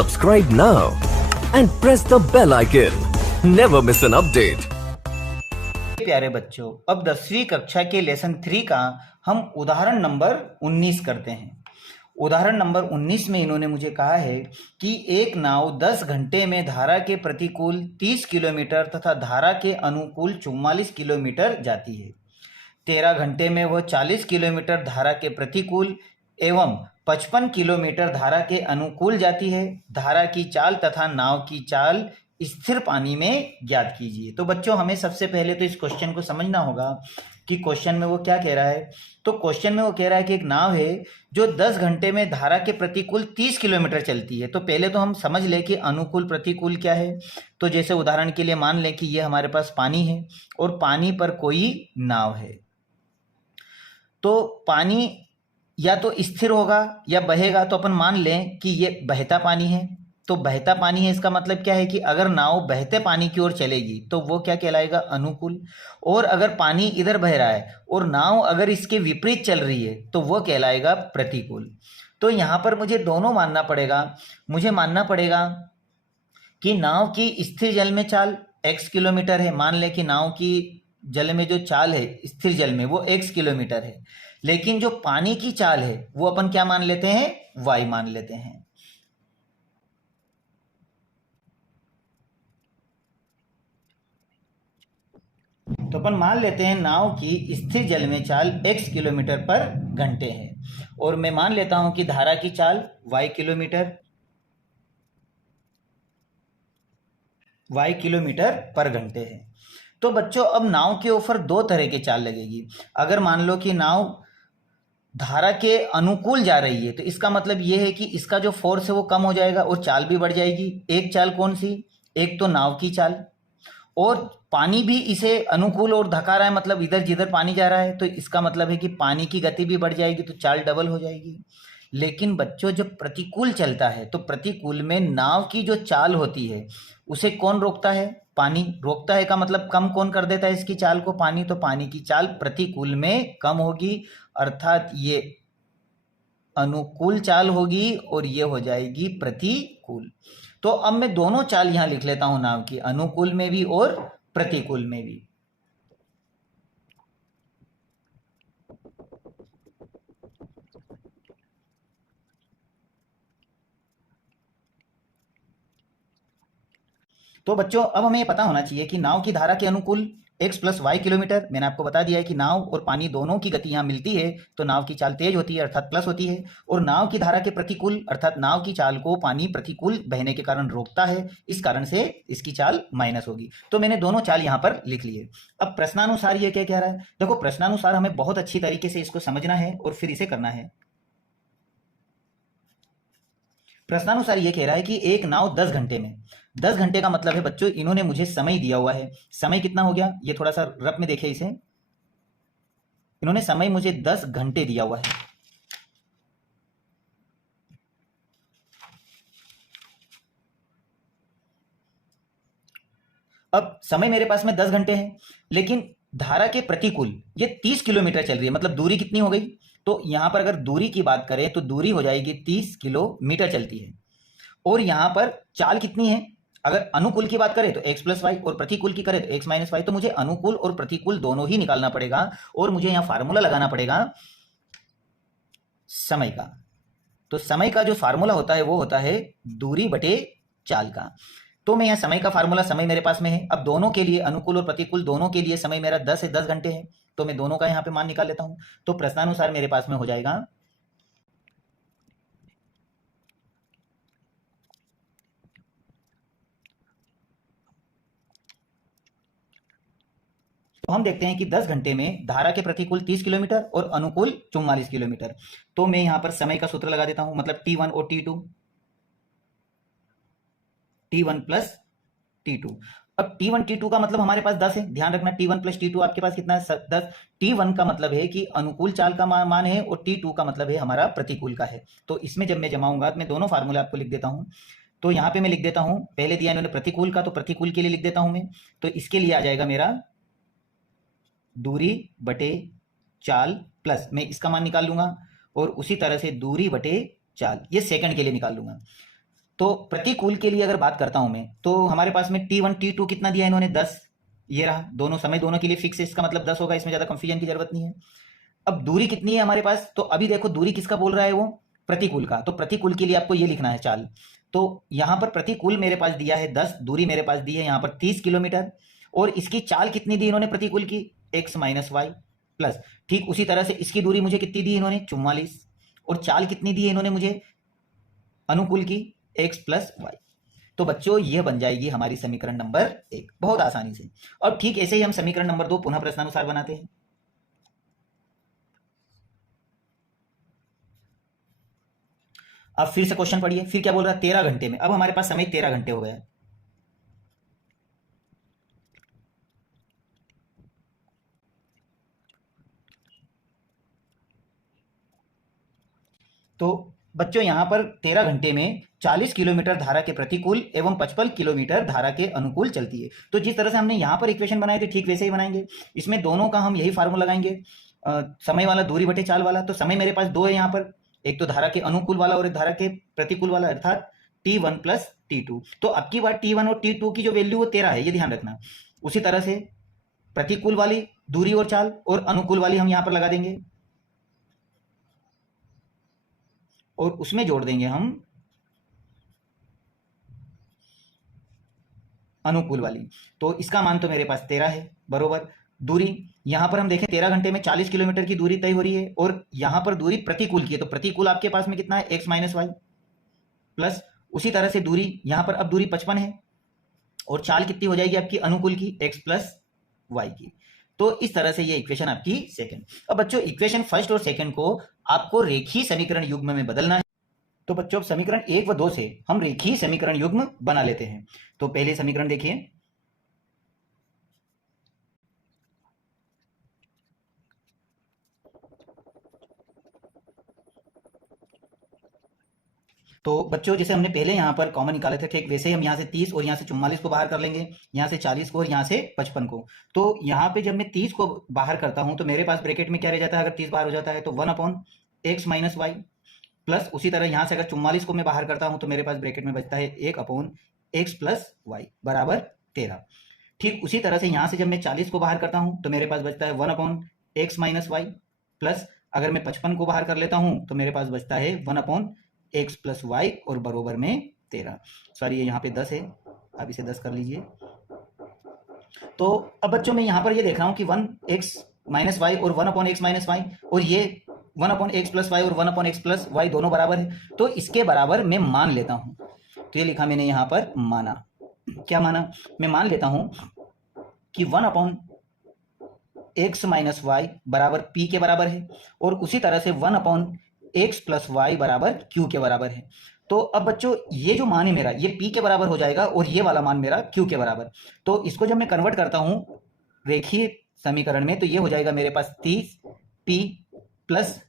Subscribe now and press the bell icon. Never miss an update. प्यारे बच्चों, अब 10वीं कक्षा के लेसन 3 का हम उदाहरण नंबर 19 करते हैं। उदाहरण नंबर 19 में इन्होंने मुझे कहा है कि एक नाव 10 घंटे में धारा के प्रतिकूल 30 किलोमीटर तथा धारा के अनुकूल 44 किलोमीटर जाती है। 13 घंटे में वह 40 किलोमीटर धारा के प्रतिकूल एवं 55 किलोमीटर धारा के अनुकूल जाती है। धारा की चाल तथा नाव की चाल स्थिर पानी में ज्ञात कीजिए। तो बच्चों, हमें सबसे पहले तो इस क्वेश्चन को समझना होगा कि क्वेश्चन में वो क्या कह रहा है। तो क्वेश्चन में वो कह रहा है कि एक नाव है जो 10 घंटे में धारा के प्रतिकूल 30 किलोमीटर चलती है। तो पहले तो हम समझ लें कि अनुकूल प्रतिकूल क्या है। तो जैसे उदाहरण के लिए मान लें कि ये हमारे पास पानी है और पानी पर कोई नाव है। तो पानी या तो स्थिर होगा या बहेगा। तो अपन मान लें कि ये बहता पानी है। तो बहता पानी है, इसका मतलब क्या है कि अगर नाव बहते पानी की ओर चलेगी तो वो क्या कहलाएगा, अनुकूल। और अगर पानी इधर बह रहा है और नाव अगर इसके विपरीत चल रही है तो वो कहलाएगा प्रतिकूल। तो यहाँ पर मुझे दोनों मानना पड़ेगा। मुझे मानना पड़ेगा कि नाव की स्थिर जल में चाल x किलोमीटर है। मान लें कि नाव की जल में जो चाल है स्थिर जल में वो x किलोमीटर है, लेकिन जो पानी की चाल है वो अपन क्या मान लेते हैं, y मान लेते हैं। तो अपन मान लेते हैं नाव की स्थिर जल में चाल x किलोमीटर पर घंटे है और मैं मान लेता हूं कि धारा की चाल y किलोमीटर पर घंटे है। तो बच्चों, अब नाव के ऊपर दो तरह की चाल लगेगी। अगर मान लो कि नाव धारा के अनुकूल जा रही है तो इसका मतलब यह है कि इसका जो फोर्स है वो कम हो जाएगा और चाल भी बढ़ जाएगी। एक चाल कौन सी, एक तो नाव की चाल, और पानी भी इसे अनुकूल और धका रहा है, मतलब इधर जिधर पानी जा रहा है तो इसका मतलब है कि पानी की गति भी बढ़ जाएगी, तो चाल डबल हो जाएगी। लेकिन बच्चों, जब प्रतिकूल चलता है तो प्रतिकूल में नाव की जो चाल होती है उसे कौन रोकता है, पानी रोकता है। का मतलब कम कौन कर देता है इसकी चाल को, पानी। तो पानी की चाल प्रतिकूल में कम होगी, अर्थात ये अनुकूल चाल होगी और ये हो जाएगी प्रतिकूल। तो अब मैं दोनों चाल यहां लिख लेता हूं नाव की, अनुकूल में भी और प्रतिकूल में भी। तो बच्चों, अब हमें पता होना चाहिए कि नाव की धारा के अनुकूल x प्लस वाई किलोमीटर। मैंने आपको बता दिया है कि नाव और पानी दोनों की गति यहाँ मिलती है तो नाव की चाल तेज होती है अर्थात प्लस होती है, और नाव की धारा के प्रतिकूल अर्थात नाव की चाल को पानी प्रतिकूल बहने के कारण रोकता है, इस कारण से इसकी चाल माइनस होगी। तो मैंने दोनों चाल यहाँ पर लिख लिए। अब प्रश्नानुसार ये क्या कह रहा है, देखो प्रश्नानुसार हमें बहुत अच्छी तरीके से इसको समझना है और फिर इसे करना है। प्रश्नानुसार ये कह रहा है कि एक नाव 10 घंटे में, 10 घंटे का मतलब है बच्चों इन्होंने मुझे समय दिया हुआ है। समय कितना हो गया, ये थोड़ा सा रफ में देखिए इसे। इन्होंने समय मुझे 10 घंटे दिया हुआ है। अब समय मेरे पास में 10 घंटे है, लेकिन धारा के प्रतिकूल ये 30 किलोमीटर चल रही है, मतलब दूरी कितनी हो गई। तो यहां पर अगर दूरी की बात करें तो दूरी हो जाएगी 30 किलोमीटर चलती है। और यहां पर चाल कितनी है, अगर अनुकूल की बात करें तो x प्लस वाई और प्रतिकूल की करें तो x माइनस वाई। तो मुझे अनुकूल और प्रतिकूल दोनों ही निकालना पड़ेगा और मुझे यहां फार्मूला लगाना पड़ेगा समय का। तो समय का जो फार्मूला होता है वो होता है दूरी बटे चाल का। तो मैं यहां समय का फार्मूला, समय मेरे पास में है। अब दोनों के लिए, अनुकूल और प्रतिकूल दोनों के लिए समय मेरा 10 है, 10 घंटे है। तो मैं दोनों का यहां पे मान निकाल लेता हूं। तो प्रश्नानुसार मेरे पास में हो जाएगा तो हम देखते हैं कि 10 घंटे में धारा के प्रतिकूल 30 किलोमीटर और अनुकूल 44 किलोमीटर। तो मैं यहां पर समय का सूत्र लगा देता हूं, मतलब T1 और T1 प्लस T2। अब T1 T2 का मतलब हमारे पास 10 है, ध्यान रखना T1 प्लस T2 आपके पास कितना है, 10। T1 का मतलब है कि अनुकूल चाल का मान है और T2 का मतलब है हमारा प्रतिकूल का है। तो इसमें जब मैं जमाऊंगा तो मैं दोनों फार्मूले आपको लिख देता हूं। तो यहां पे मैं लिख देता हूं, पहले दिया इन्होंने प्रतिकूल का, तो प्रतिकूल के लिए लिख देता हूं मैं। तो इसके लिए आ जाएगा मेरा दूरी बटे चाल प्लस, मैं इसका मान निकाल लूंगा, और उसी तरह से दूरी बटे चाल, ये सेकंड के लिए निकाल लूंगा। तो प्रतिकूल के लिए अगर बात करता हूं मैं, तो हमारे पास में T1 T2 कितना दिया इन्होंने 10, ये रहा, दोनों समय दोनों के लिए फिक्स है, इसका मतलब 10 होगा, इसमें ज्यादा कंफ्यूजन की जरूरत नहीं है। अब दूरी कितनी है हमारे पास, तो अभी देखो दूरी किसका बोल रहा है वो, प्रतिकूल का, तो प्रतिकूल के लिए आपको ये लिखना है चाल। तो यहां पर प्रतिकूल मेरे पास दिया है 10, दूरी मेरे पास दी है यहां पर 30 किलोमीटर, और इसकी चाल कितनी दी इन्होंने प्रतिकूल की, x माइनस वाई प्लस, ठीक उसी तरह से इसकी दूरी मुझे कितनी दी इन्होंने 44, और चाल कितनी दी है इन्होंने मुझे अनुकूल की x प्लस वाई। तो बच्चों ये बन जाएगी हमारी समीकरण नंबर 1, बहुत आसानी से। और ठीक ऐसे ही हम समीकरण नंबर 2 पुनः प्रश्नानुसार बनाते हैं। अब फिर से क्वेश्चन पढ़िए, फिर क्या बोल रहा है 13 घंटे में, अब हमारे पास समय 13 घंटे हो गया है। तो बच्चों यहां पर 13 घंटे में 40 किलोमीटर धारा के प्रतिकूल एवं 55 किलोमीटर धारा के अनुकूल चलती है। तो जिस तरह से हमने यहां पर इक्वेशन बनाए थे ठीक वैसे ही बनाएंगे, इसमें दोनों का हम यही फार्मूला लगाएंगे, समय वाला दूरी बटे चाल वाला। तो समय मेरे पास दो है यहाँ पर, एक तो धारा के अनुकूल वाला और एक धारा के प्रतिकूल वाला, अर्थात T1 प्लस T2। तो अब की बार T1 और T2 की जो वैल्यू वो 13 है, ये ध्यान रखना। उसी तरह से प्रतिकूल वाली दूरी और चाल और अनुकूल वाली हम यहां पर लगा देंगे, और उसमें जोड़ देंगे हम अनुकूल वाली। तो इसका मान तो मेरे पास 13 है, बरोबर। दूरी यहां पर हम देखें 13 घंटे में 40 किलोमीटर की दूरी तय हो रही है, और यहां पर दूरी प्रतिकूल की है, तो प्रतिकूल आपके पास में कितना है x माइनस वाई प्लस, उसी तरह से दूरी यहां पर अब दूरी 55 है, और चाल कितनी हो जाएगी आपकी अनुकूल की x प्लस वाई की। तो इस तरह से ये इक्वेशन आपकी सेकंड। अब बच्चों इक्वेशन फर्स्ट और सेकंड को आपको रेखीय समीकरण युग्म में बदलना है। तो बच्चों समीकरण 1 व 2 से हम रेखीय समीकरण युग्म बना लेते हैं। तो पहले समीकरण देखिए, तो बच्चों जैसे हमने पहले यहां पर कॉमन निकाले थे, ठीक वैसे ही हम यहां से 30 और यहां से 44 को बाहर कर लेंगे, यहां से 40 को और यहां से 55 को। तो यहां पे जब मैं 30 को बाहर करता हूं तो मेरे पास ब्रैकेट में क्या रह जाता है, अगर 30 बाहर हो जाता है तो 1 upon x minus y plus, उसी तरह यहां से अगर 44 को मैं बाहर करता हूं तो मेरे पास ब्रैकेट में बचता है 1 अपॉन एक्स प्लस वाई बराबर 13। ठीक उसी तरह से यहां से जब मैं 40 को बाहर करता हूं तो मेरे पास बचता है 1 upon x minus y plus, अगर मैं 55 को बाहर कर लेता हूं तो मेरे पास बचता है 1 अपॉन एक्स प्लस वाई और बरोबर में 13। सॉरी ये यहाँ पे 10 है, आप इसे 10 कर लीजिए। तो अब बच्चों मैं यहाँ पर ये देख रहा हूँ कि 1 एक्स माइनस वाई और 1 अपॉन एक्स माइनस वाई, और ये 1 अपॉन एक्स प्लस वाई और 1 अपॉन एक्स प्लस वाई दोनों बराबर है, तो इसके बराबर मैं मान लेता हूँ। तो ये लिखा मैंने यहाँ पर माना, क्या माना, मैं मान लेता हूँ कि 1 अपॉन एक्स माइनस वाई बराबर पी के बराबर है, और उसी तरह से 1 अपॉन एक्स प्लस वाई बराबर क्यू के बराबर है। तो अब बच्चों ये जो मान है मेरा ये पी के बराबर हो जाएगा, और ये वाला मान मेरा क्यू के बराबर। तो इसको जब मैं कन्वर्ट करता हूं रेखीय समीकरण में तो ये हो जाएगा मेरे पास 30 पी प्लस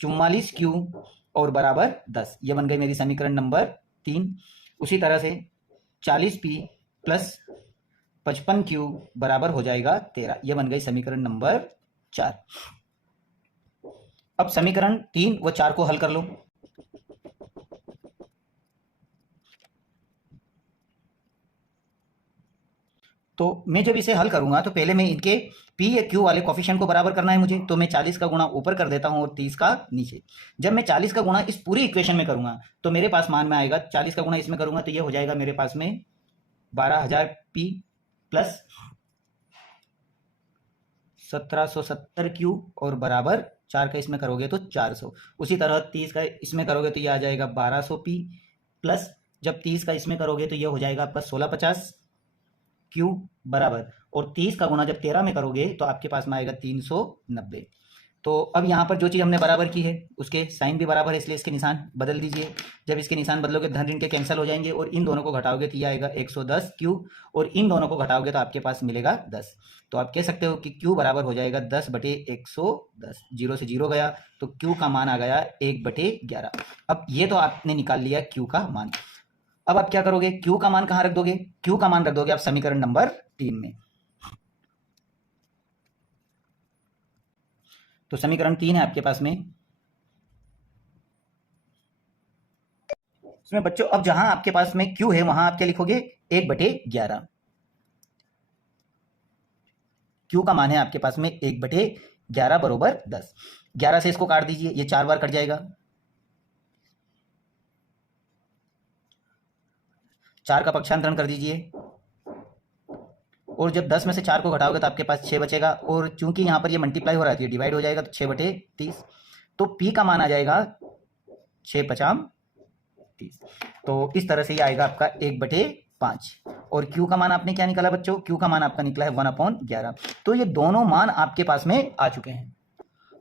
44 क्यू और बराबर 10। ये बन गई मेरी समीकरण नंबर 3। उसी तरह से 40 पी प्लस 55 क्यू बराबर हो जाएगा 13। ये बन गई समीकरण नंबर 4। अब समीकरण 3 व 4 को हल कर लो। तो मैं जब इसे हल करूंगा तो पहले मैं इनके पी या क्यू वाले कोफिशिएंट को बराबर करना है मुझे, तो मैं 40 का गुणा ऊपर कर देता हूं और 30 का नीचे। जब मैं 40 का गुणा इस पूरी इक्वेशन में करूंगा तो मेरे पास मान में आएगा, 40 का गुणा इसमें करूंगा तो ये हो जाएगा मेरे पास में 12,000 पी प्लस 1770 क्यू और बराबर 4 का इसमें करोगे तो 400। उसी तरह 30 का इसमें करोगे तो ये आ जाएगा 1200 पी प्लस, जब 30 का इसमें करोगे तो ये हो जाएगा आपका 1650 क्यू बराबर, और 30 का गुणा जब 13 में करोगे तो आपके पास में आएगा 390। तो अब यहाँ पर जो चीज़ हमने बराबर की है उसके साइन भी बराबर है, इसलिए इसके निशान बदल दीजिए। जब इसके निशान बदलोगे धन ऋण के कैंसिल हो जाएंगे, और इन दोनों को घटाओगे तो ये आएगा 110 क्यू, और इन दोनों को घटाओगे तो आपके पास मिलेगा 10। तो आप कह सकते हो कि क्यू बराबर हो जाएगा 10 बटे 110। जीरो से जीरो गया तो क्यू का मान आ गया 1 बटे 11। अब ये तो आपने निकाल लिया क्यू का मान। अब आप क्या करोगे, क्यू का मान कहाँ रख दोगे, क्यू का मान रख दोगे आप समीकरण नंबर 3 में। तो समीकरण 3 है आपके पास में, इसमें बच्चों अब जहां आपके पास में Q है वहां आप क्या लिखोगे 1/11। Q का मान है आपके पास में 1/11 बरोबर 10। 11 से इसको काट दीजिए, ये 4 बार कट जाएगा, 4 का पक्षांतरण कर दीजिए, और जब 10 में से 4 को घटाओगे तो आपके पास 6 बचेगा, और चूंकि यहाँ पर ये मल्टीप्लाई हो रहा है ये डिवाइड हो जाएगा, तो 6/30। तो P का मान आ जाएगा 6×5=30। तो इस तरह से ये आएगा आपका 1/5। और Q का मान आपने क्या निकाला बच्चों? Q का मान आपका निकला है 1/11। तो ये दोनों मान आपके पास में आ चुके हैं।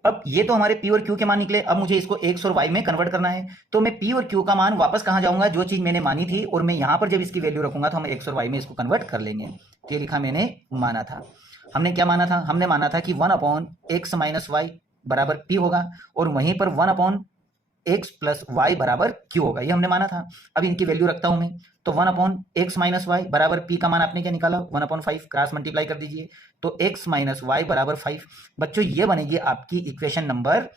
अब ये तो हमारे P और Q के मान निकले। अब मुझे इसको X और Y में कन्वर्ट करना है, तो मैं P और Q का मान वापस कहाँ जाऊंगा? जो चीज मैंने मानी थी, और मैं यहां पर जब इसकी वैल्यू रखूंगा तो हम X और Y में इसको कन्वर्ट कर लेंगे। ये लिखा मैंने माना था। हमने क्या माना था? हमने माना था कि 1/x - y बराबर P होगा, और वहीं पर 1/x + y बराबर Q होगा, ये हमने माना था। अब इनकी वैल्यू रखता हूं मैं, तो 1/x - y बराबर P का मान आपने क्या निकाला? 1/5। क्रॉस मल्टीप्लाई कर दीजिए, तो x - y बराबर 5। बच्चों ये बनेगी आपकी इक्वेशन नंबर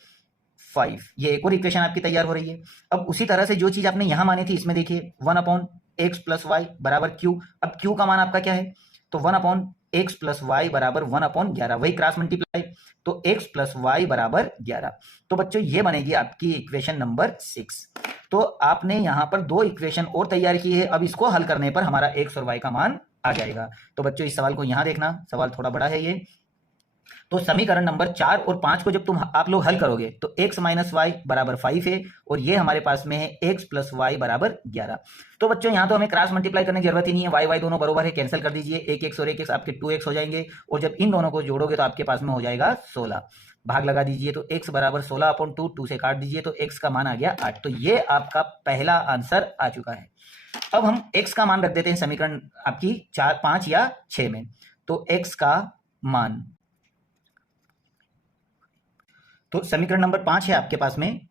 5। ये एक और इक्वेशन आपकी तैयार हो रही है। अब उसी तरह से जो चीज आपने यहां मानी थी इसमें देखिए 1/x + y बराबर Q। अब Q का मान आपका क्या है? तो 1/x + y बराबर 1/11, वही क्रॉस मल्टीप्लाई, तो x + y बराबर 11। तो बच्चों ये बनेगी आपकी इक्वेशन नंबर 6। तो आपने यहां पर 2 इक्वेशन और तैयार की है। अब इसको हल करने पर हमारा x और y का मान आ जाएगा। तो बच्चों इस सवाल को यहां देखना, सवाल थोड़ा बड़ा है ये। तो समीकरण नंबर 4 और 5 को जब आप लोग हल करोगे तो x - y बराबर 5 है, और ये हमारे पास में है x + y बराबर 11। तो बच्चों यहाँ तो हमें क्रॉस मल्टीप्लाई करने की जरूरत ही नहीं है, y दोनों बराबर है, कैंसिल कर दीजिए, 1x और 1x आपके 2x हो जाएंगे, और जब इन दोनों को जोड़ोगे तो आपके पास में हो जाएगा 16। भाग लगा दीजिए, तो x बराबर 16/2, 2 से काट दीजिए, तो x का मान आ गया 8। तो ये आपका पहला आंसर आ चुका है। अब हम x का मान रख देते हैं समीकरण आपकी 4, 5 या 6 में। तो x का मान, तो समीकरण नंबर 5 है आपके पास में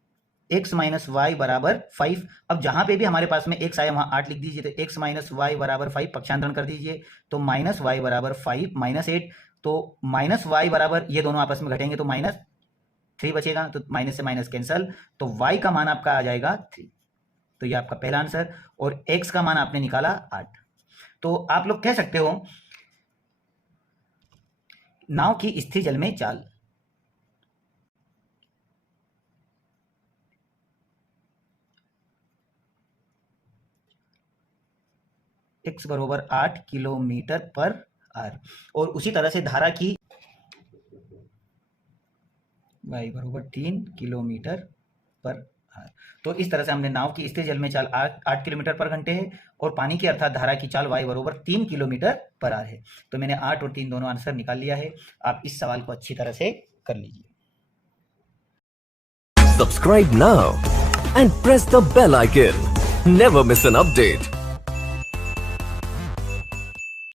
x - y बराबर 5। अब जहां पे भी हमारे पास में x आया वहां 8 लिख दीजिए, तो x - y बराबर 5 पक्षांतरण कर दीजिए, तो -y बराबर 5 -8। तो -y बराबर, ये दोनों आपस में घटेंगे तो -3 बचेगा, तो माइनस से माइनस कैंसल, तो y का मान आपका आ जाएगा 3। तो ये आपका पहला आंसर। और x का मान आपने निकाला 8। तो आप लोग कह सकते हो नाव की स्थिर जल में चाल। x बराबर 8 km/h, और उसी तरह से धारा की y बराबर 3 km/h। तो इस तरह से हमने नाव की स्थिर जल में चाल 8 किलोमीटर/घंटे है, और पानी की अर्थात धारा की चाल y बराबर 3 km/h है। तो मैंने 8 और 3 दोनों आंसर निकाल लिया है। आप इस सवाल को अच्छी तरह से कर लीजिए। Subscribe now and press the bell icon. Never miss an update.